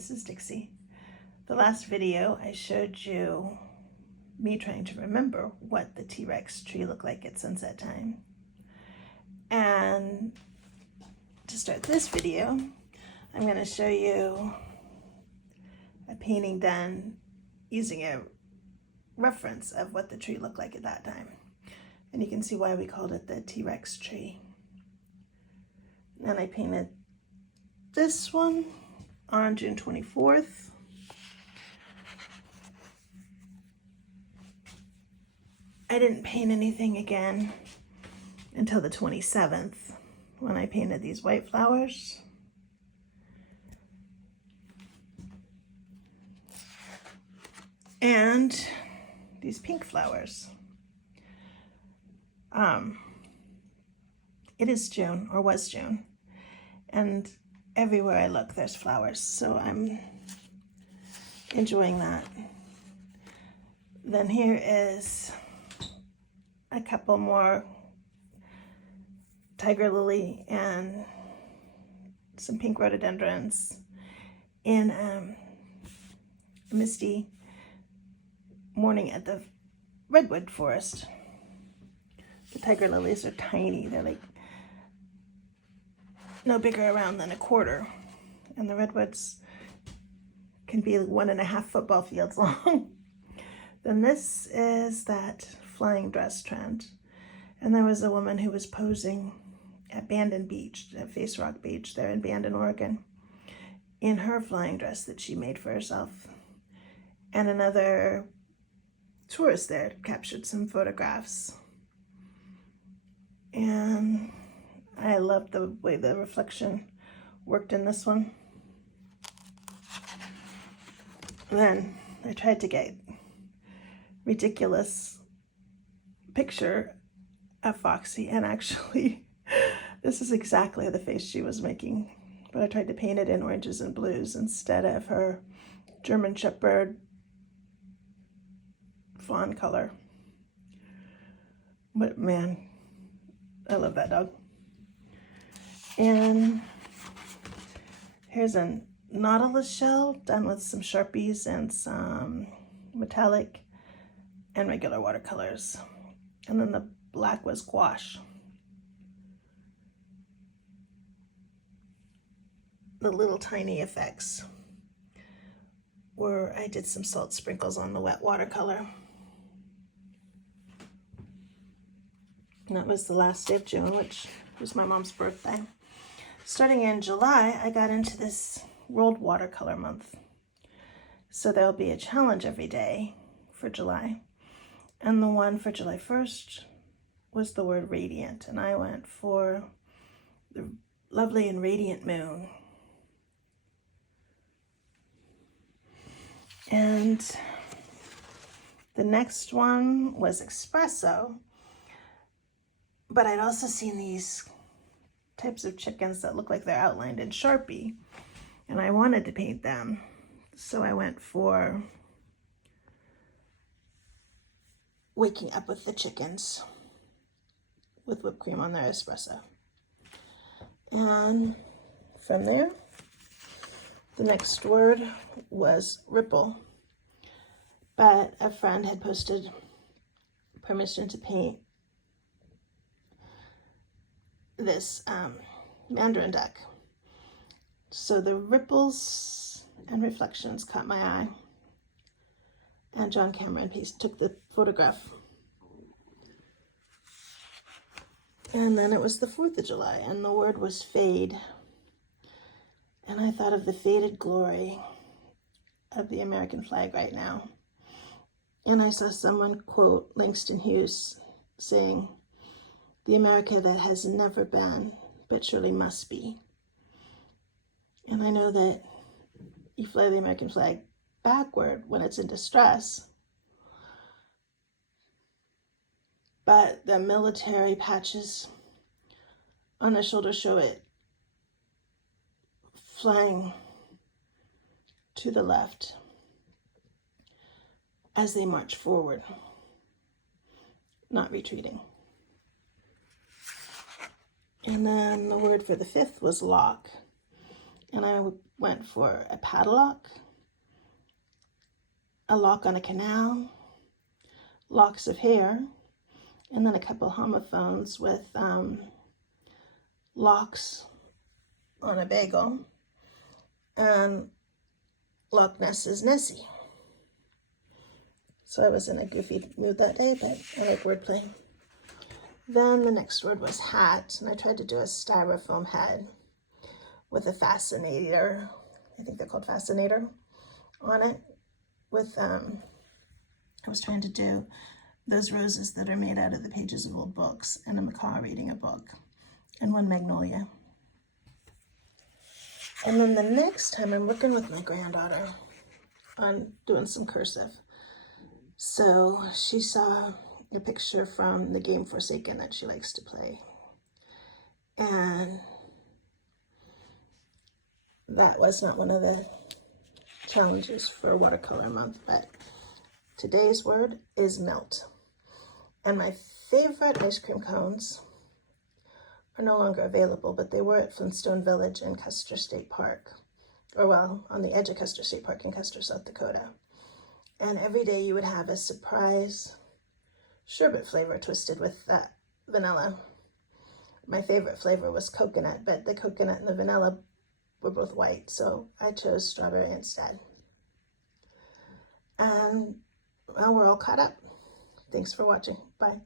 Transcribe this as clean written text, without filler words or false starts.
this is Dixie. The last video I showed you me trying to remember what the T-Rex tree looked like at sunset time. And to start this video, I'm going to show you a painting done using a reference of what the tree looked like at that time. And you can see why we called it the T-Rex tree. And I painted this one on June 24th. I didn't paint anything again until the 27th when I painted these white flowers. And these pink flowers. It is June, or was June, and everywhere I look there's flowers, so I'm enjoying that. Then here is a couple more tiger lily and some pink rhododendrons in a misty morning at the redwood forest. The tiger lilies are tiny. They're like no bigger around than a quarter. And the redwoods can be 1.5 football fields long. Then this is that flying dress trend. And there was a woman who was posing at Bandon Beach, at Face Rock Beach there in Bandon, Oregon, in her flying dress that she made for herself. And another tourist there captured some photographs. And I loved the way the reflection worked in this one. Then I tried to get ridiculous picture of Foxy, and actually this is exactly the face she was making, but I tried to paint it in oranges and blues instead of her German Shepherd fawn color. But man, I love that dog. And here's a nautilus shell done with some Sharpies and some metallic and regular watercolors. And then the black was gouache. The little tiny effects were I did some salt sprinkles on the wet watercolor. And that was the last day of June, which was my mom's birthday. Starting in July, I got into this World Watercolor Month. So there'll be a challenge every day for July. And the one for July 1st was the word radiant. And I went for the lovely and radiant moon. And the next one was espresso. But I'd also seen these types of chickens that look like they're outlined in Sharpie, and I wanted to paint them. So I went for waking up with the chickens with whipped cream on their espresso. And from there, the next word was ripple. But a friend had posted permission to paint this mandarin duck. So the ripples and reflections caught my eye. And John Cameron took the photograph. And then it was the 4th of July, and the word was fade. And I thought of the faded glory of the American flag right now. And I saw someone quote Langston Hughes saying, "The America that has never been, but surely must be." And I know that you fly the American flag backward when it's in distress, but the military patches on the shoulder show it flying to the left as they march forward, not retreating. And then the word for the 5th was lock. And I went for a padlock, a lock on a canal, locks of hair, and then a couple homophones with locks on a bagel, and Loch Ness's Nessie. So I was in a goofy mood that day, but I like wordplay. Then the next word was hat, and I tried to do a styrofoam head with a fascinator, I think they're called fascinator, on it. With, I was trying to do those roses that are made out of the pages of old books, and a macaw reading a book, and one magnolia. And then the next time I'm working with my granddaughter on doing some cursive. So she saw a picture from the game Forsaken that she likes to play. And that was not one of the challenges for Watercolor Month, but today's word is melt. And my favorite ice cream cones are no longer available, but they were at Flintstone Village in Custer State Park, or well, on the edge of Custer State Park in Custer, South Dakota. And every day you would have a surprise sherbet flavor twisted with that vanilla. My favorite flavor was coconut, but the coconut and the vanilla were both white, so I chose strawberry instead. And well, we're all caught up. Thanks for watching. Bye.